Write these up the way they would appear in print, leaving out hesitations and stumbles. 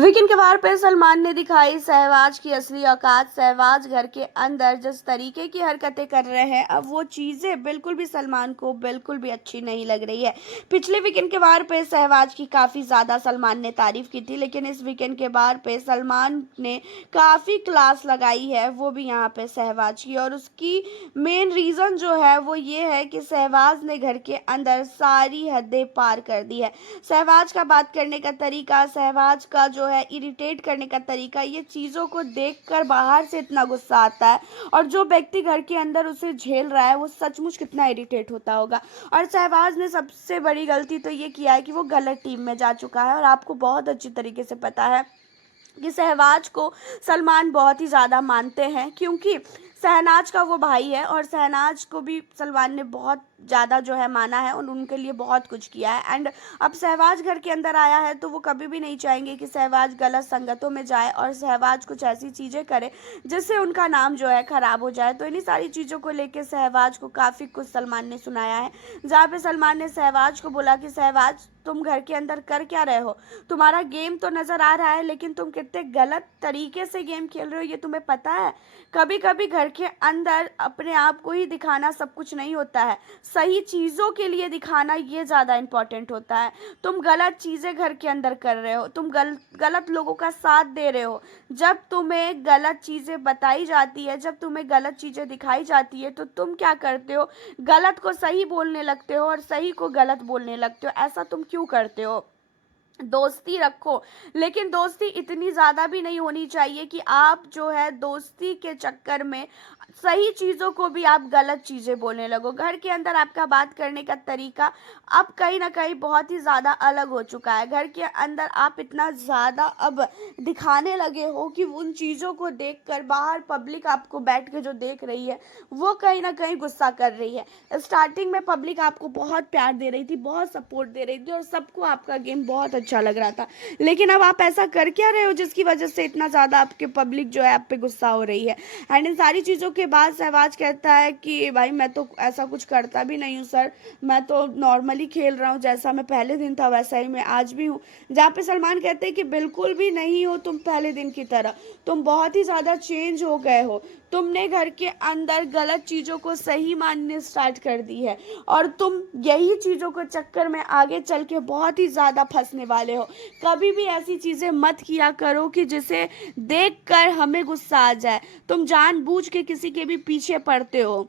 Weekend के वार पे सलमान ने दिखाई सहवाज की असली औकात। सहवाज घर के अंदर जिस तरीके की हरकतें कर रहे हैं, अब वो चीज़ें बिल्कुल भी सलमान को बिल्कुल भी अच्छी नहीं लग रही है। पिछले वीकेंड के वार पे सहवाज की काफ़ी ज़्यादा सलमान ने तारीफ की थी, लेकिन इस वीकेंड के वार पे सलमान ने काफ़ी क्लास लगाई है, वो भी यहाँ पे सहवाज की। और उसकी मेन रीज़न जो है वो ये है कि सहवाज ने घर के अंदर सारी हदें पार कर दी है। सहवाज का बात करने का तरीका, सहवाज का जो है इरिटेट करने का तरीका, ये चीज़ों को देखकर बाहर से इतना गुस्सा आता है, और जो व्यक्ति घर के अंदर उसे झेल रहा है वो सचमुच कितना इरिटेट होता होगा। और सहवाज ने सबसे बड़ी गलती तो ये किया है कि वो गलत टीम में जा चुका है, और आपको बहुत अच्छी तरीके से पता है कि सहवाज को सलमान बहुत ही ज़्यादा मानते हैं, क्योंकि शहनाज का वो भाई है, और शहनाज को भी सलमान ने बहुत ज़्यादा जो है माना है और उनके लिए बहुत कुछ किया है। एंड अब सहवाज घर के अंदर आया है तो वो कभी भी नहीं चाहेंगे कि सहवाज गलत संगतों में जाए और सहवाज कुछ ऐसी चीज़ें करे जिससे उनका नाम जो है ख़राब हो जाए। तो इन्हीं सारी चीज़ों को लेकर सहवाज को काफ़ी कुछ सलमान ने सुनाया है, जहाँ पे सलमान ने सहवाज को बोला कि सहवाज, तुम घर के अंदर कर क्या रहे हो? तुम्हारा गेम तो नज़र आ रहा है, लेकिन तुम कितने गलत तरीके से गेम खेल रहे हो ये तुम्हें पता है? कभी कभी घर के अंदर अपने आप को ही दिखाना सब कुछ नहीं होता है, सही चीज़ों के लिए दिखाना ये ज़्यादा इम्पोर्टेंट होता है। तुम गलत चीज़ें घर के अंदर कर रहे हो, तुम गलत लोगों का साथ दे रहे हो। जब तुम्हें गलत चीज़ें बताई जाती है, जब तुम्हें गलत चीज़ें दिखाई जाती है, तो तुम क्या करते हो? गलत को सही बोलने लगते हो और सही को गलत बोलने लगते हो। ऐसा तुम क्यों करते हो? दोस्ती रखो, लेकिन दोस्ती इतनी ज़्यादा भी नहीं होनी चाहिए कि आप जो है दोस्ती के चक्कर में सही चीज़ों को भी आप गलत चीज़ें बोलने लगो। घर के अंदर आपका बात करने का तरीका अब कहीं ना कहीं बहुत ही ज़्यादा अलग हो चुका है। घर के अंदर आप इतना ज़्यादा अब दिखाने लगे हो कि उन चीज़ों को देखकर बाहर पब्लिक आपको बैठ के जो देख रही है वो कहीं ना कहीं गुस्सा कर रही है। स्टार्टिंग में पब्लिक आपको बहुत प्यार दे रही थी, बहुत सपोर्ट दे रही थी, और सबको आपका गेम बहुत अच्छा लग रहा था, लेकिन अब आप ऐसा कर क्या रहे हो जिसकी वजह से इतना ज़्यादा आपके पब्लिक जो है आप पे गुस्सा हो रही है? एंड इन सारी चीज़ों के बाद सहवाज कहता है कि भाई मैं तो ऐसा कुछ करता भी नहीं हूँ सर, मैं तो नॉर्मली खेल रहा हूँ, जैसा मैं पहले दिन था वैसा ही मैं आज भी हूँ। जहाँ पे सलमान कहते हैं कि बिल्कुल भी नहीं हो तुम पहले दिन की तरह, तुम बहुत ही ज़्यादा चेंज हो गए हो। तुमने घर के अंदर गलत चीज़ों को सही मानने स्टार्ट कर दी है, और तुम यही चीज़ों को चक्कर में आगे चल के बहुत ही ज़्यादा फंसने वाले हो। कभी भी ऐसी चीज़ें मत किया करो कि जिसे देखकर हमें गुस्सा आ जाए। तुम जानबूझ के किसी के भी पीछे पड़ते हो,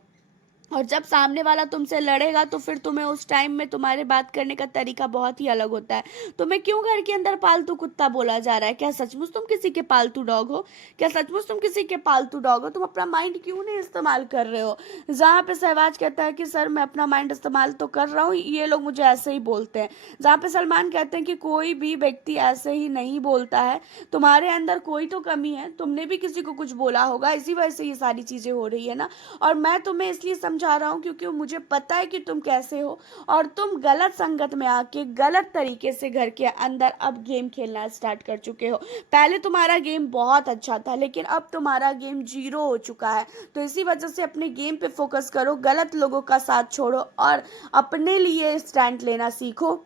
और जब सामने वाला तुमसे लड़ेगा तो फिर तुम्हें उस टाइम में तुम्हारे बात करने का तरीका बहुत ही अलग होता है। तुम्हें क्यों घर के अंदर पालतू कुत्ता बोला जा रहा है? क्या सचमुच तुम किसी के पालतू डॉग हो? क्या सचमुच तुम किसी के पालतू डॉग हो? तुम अपना माइंड क्यों नहीं इस्तेमाल कर रहे हो? जहाँ पे सहवाज कहता है कि सर मैं अपना माइंड इस्तेमाल तो कर रहा हूँ, ये लोग मुझे ऐसे ही बोलते हैं। जहाँ पे सलमान कहते हैं कि कोई भी व्यक्ति ऐसे ही नहीं बोलता है, तुम्हारे अंदर कोई तो कमी है, तुमने भी किसी को कुछ बोला होगा, इसी वजह से ये सारी चीज़ें हो रही है ना। और मैं तुम्हें इसलिए समझा रहा हूँ क्योंकि मुझे पता है कि तुम कैसे हो, और तुम गलत संगत में आके गलत तरीके से घर के अंदर अब गेम खेलना स्टार्ट कर चुके हो। पहले तुम्हारा गेम बहुत अच्छा था, लेकिन अब तुम्हारा गेम जीरो हो चुका है। तो इसी वजह से अपने गेम पे फोकस करो, गलत लोगों का साथ छोड़ो और अपने लिए स्टैंड लेना सीखो।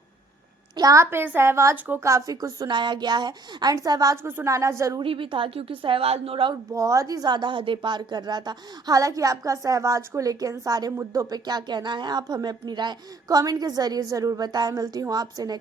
यहाँ पे सहवाज को काफ़ी कुछ सुनाया गया है, एंड सहवाज को सुनाना ज़रूरी भी था, क्योंकि सहवाज नो डाउट बहुत ही ज़्यादा हदें पार कर रहा था। हालांकि आपका सहवाज को लेकर इन सारे मुद्दों पे क्या कहना है, आप हमें अपनी राय कमेंट के ज़रिए ज़रूर बताएं। मिलती हूँ आपसे नेक्स्ट